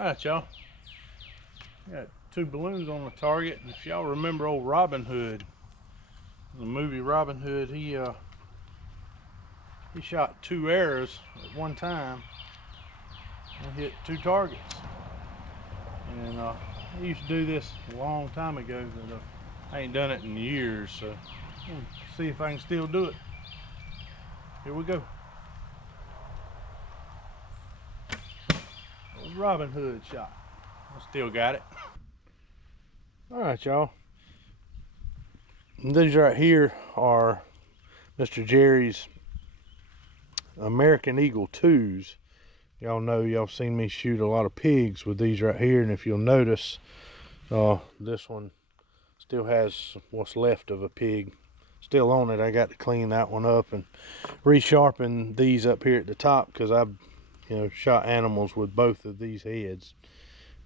Alright, y'all. Got two balloons on the target. And if y'all remember old Robin Hood, the movie Robin Hood, he shot 2 arrows at one time and hit 2 targets. And he used to do this a long time ago, but I ain't done it in years, so we'll see if I can still do it. Here we go. Old Robin Hood shot. I still got it. Alright, y'all. These right here are Mr. Jerry's American Eagle 2s. Y'all know, y'all seen me shoot a lot of pigs with these right here, and if you'll notice, this one still has what's left of a pig still on it. I got to clean that one up and resharpen these up here at the top, because I've shot animals with both of these heads.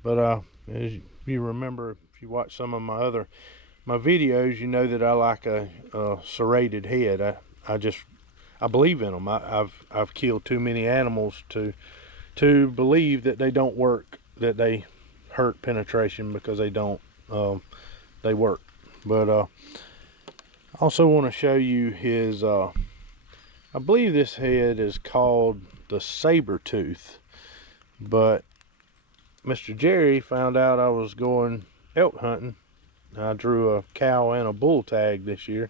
But as you remember, if you watch some of my videos, you know that I like a serrated head. I believe in them. I've killed too many animals to believe that they don't work, that they hurt penetration, because they don't. They work. But I also want to show you his, I believe this head is called the saber tooth, but Mr. Jerry found out I was going elk hunting. I drew a cow and a bull tag this year,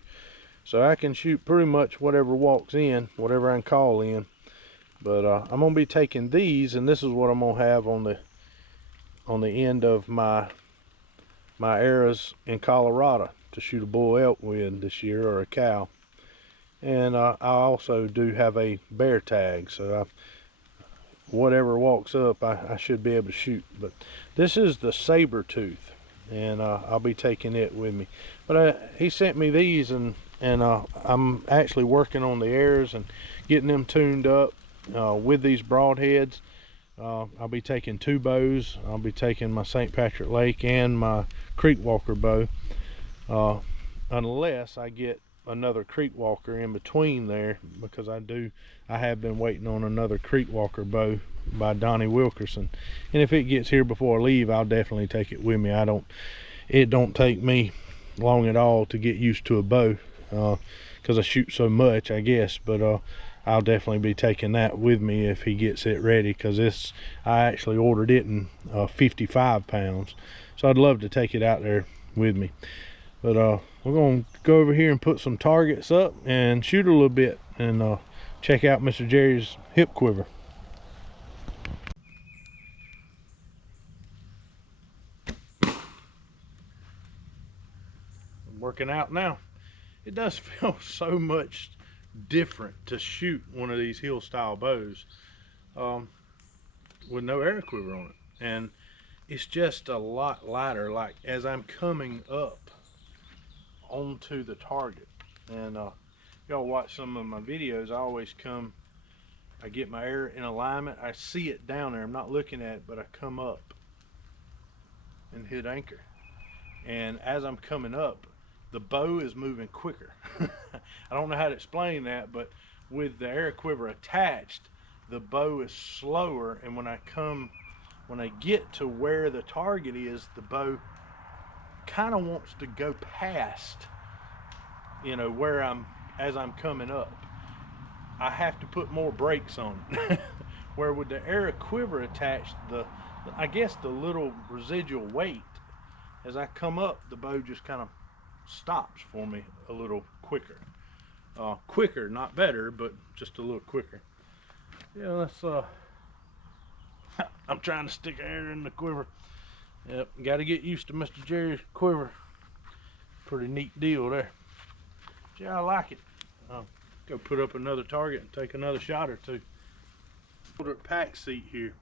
so I can shoot pretty much whatever walks in, whatever I can call in. But I'm gonna be taking these, and this is what I'm gonna have on the end of my arrows in Colorado to shoot a bull elk with this year, or a cow. And I also do have a bear tag, so whatever walks up, I should be able to shoot. But this is the saber tooth, and I'll be taking it with me. But he sent me these, and I'm actually working on the arrows and getting them tuned up with these broadheads. I'll be taking 2 bows. I'll be taking my St. Patrick Lake and my creek walker bow, unless I get another creek walker in between there, because I have been waiting on another creek walker bow by Donnie Wilkerson, and if it gets here before I leave, I'll definitely take it with me. It don't take me long at all to get used to a bow, because I shoot so much, I guess. But I'll definitely be taking that with me if he gets it ready, because I actually ordered it in 55 pounds, so I'd love to take it out there with me. But we're going to go over here and put some targets up and shoot a little bit, and check out Mr. Jerry's hip quiver. I'm working out now. It does feel so much different to shoot one of these hill style bows with no arrow quiver on it, and it's just a lot lighter. Like, as I'm coming up onto the target, and y'all watch some of my videos, I get my arrow in alignment, I see it down there, I'm not looking at it, but I come up and hit anchor, and as I'm coming up, the bow is moving quicker. I don't know how to explain that, but with the arrow quiver attached, the bow is slower, and when I get to where the target is, the bow kind of wants to go past, where as I'm coming up. I have to put more brakes on it. Where with the arrow quiver attached, I guess the little residual weight, as I come up, the bow just kind of stops for me a little quicker. Quicker, not better, but just a little quicker. Yeah, let's I'm trying to stick an arrow in the quiver. Yep, got to get used to Mr. Jerry's quiver. Pretty neat deal there. Yeah, I like it. Go put up another target and take another shot or two. Waldrep pack seat here,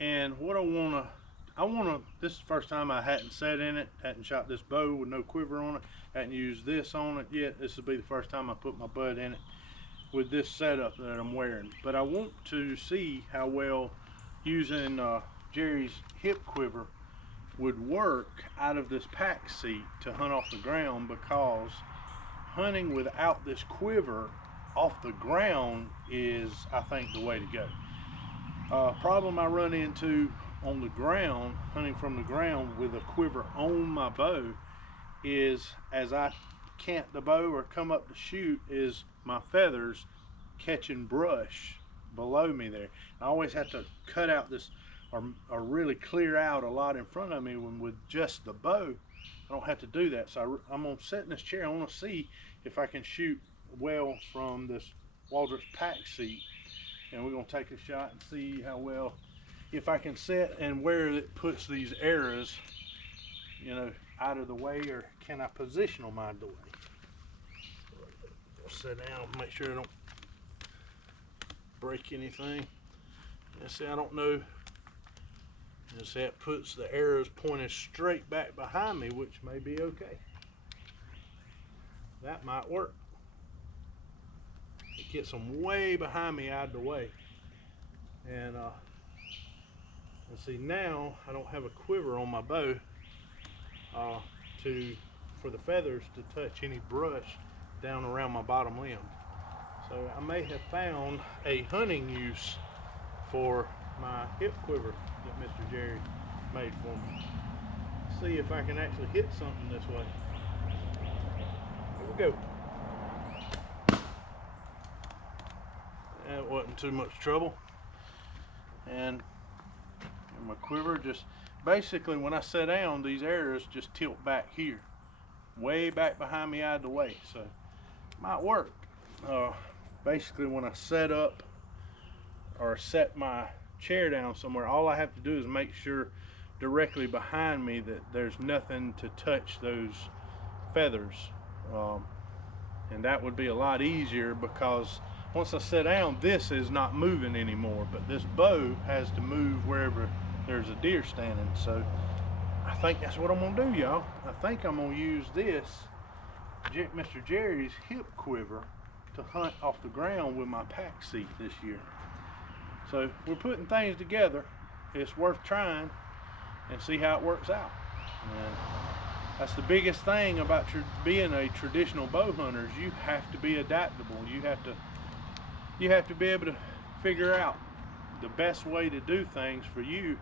and what I wanna, this is the first time I hadn't sat in it, hadn't shot this bow with no quiver on it, hadn't used this on it yet. This will be the first time I put my butt in it with this setup that I'm wearing. But I want to see how well using Jerry's hip quiver would work out of this pack seat to hunt off the ground, because hunting without this quiver off the ground is, I think, the way to go. Problem I run into on the ground, hunting from the ground with a quiver on my bow, is as I cant the bow or come up to shoot, is my feathers catching brush below me there. I always have to cut out this or really clear out a lot in front of me, when with just the bow I don't have to do that. So I'm gonna sit in this chair. I want to see if I can shoot well from this Waldrep pack seat, and we're gonna take a shot and see how well, if I can set and where it puts these arrows, you know, out of the way, or can I position them out of the way. I'll sit down, make sure I don't break anything. And see, I don't know. And see, it puts the arrows pointed straight back behind me, which may be okay. That might work. It gets them way behind me out of the way. And see, now I don't have a quiver on my bow for the feathers to touch any brush down around my bottom limb. So I may have found a hunting use for my hip quiver that Mr. Jerry made for me. See if I can actually hit something this way. Here we go. That wasn't too much trouble. And my quiver just, basically when I set down, these arrows just tilt back here, way back behind me out of the way. So it might work. Basically when I set up or set my chair down somewhere, all I have to do is make sure directly behind me that there's nothing to touch those feathers, and that would be a lot easier, because once I sit down, this is not moving anymore, but this bow has to move wherever there's a deer standing. So I think that's what I'm gonna do, y'all. I think I'm gonna use this Mr. Jerry's hip quiver to hunt off the ground with my pack seat this year. So we're putting things together. It's worth trying and see how it works out. And that's the biggest thing about being a traditional bow hunter, is you have to be adaptable. You have to be able to figure out the best way to do things for you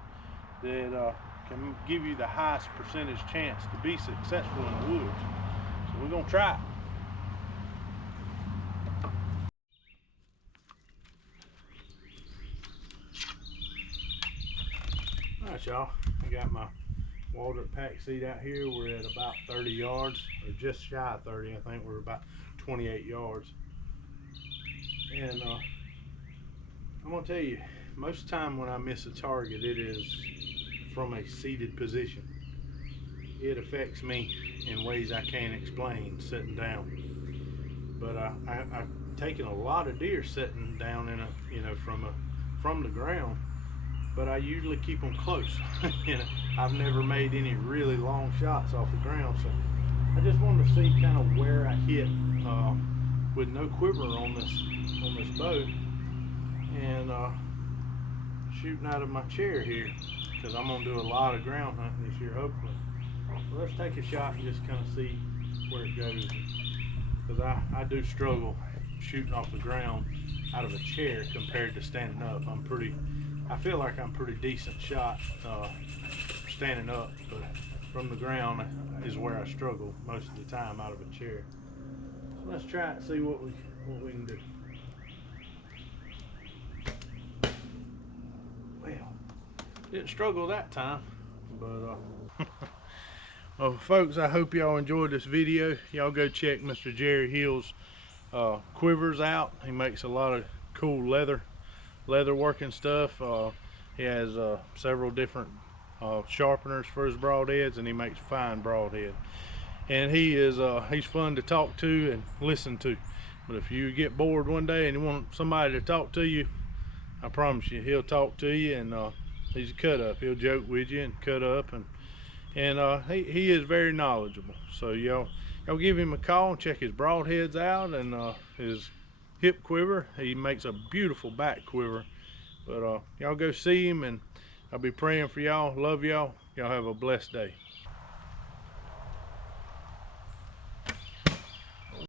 that can give you the highest percentage chance to be successful in the woods. So we're gonna try it. Alright, y'all, I got my Waldrep pack seat out here. We're at about 30 yards, or just shy of 30. I think we're about 28 yards. And I'm gonna tell you, most of the time when I miss a target, it is from a seated position. It affects me in ways I can't explain sitting down. But I've taken a lot of deer sitting down in a, you know, from the ground. But I usually keep them close. You know, I've never made any really long shots off the ground, so I just wanted to see kind of where I hit with no quiver on this bow, and shooting out of my chair here, because I'm gonna do a lot of ground hunting this year, hopefully. Well, let's take a shot and just kind of see where it goes, because I do struggle shooting off the ground out of a chair compared to standing up. I feel like I'm pretty decent shot standing up, but from the ground is where I struggle most of the time out of a chair. So let's try it and see what we can do. Well, didn't struggle that time, but well, folks, I hope y'all enjoyed this video. Y'all go check Mr. Jerry Hill's quivers out. He makes a lot of cool leather working stuff. He has several different sharpeners for his broadheads, and he makes fine broadhead. And he's fun to talk to and listen to. But if you get bored one day and you want somebody to talk to you, I promise you he'll talk to you, and he's a cut up. He'll joke with you and cut up, and he is very knowledgeable. So y'all give him a call and check his broadheads out, and his hip quiver. He makes a beautiful back quiver. But y'all go see him, and I'll be praying for y'all. Love y'all. Y'all have a blessed day.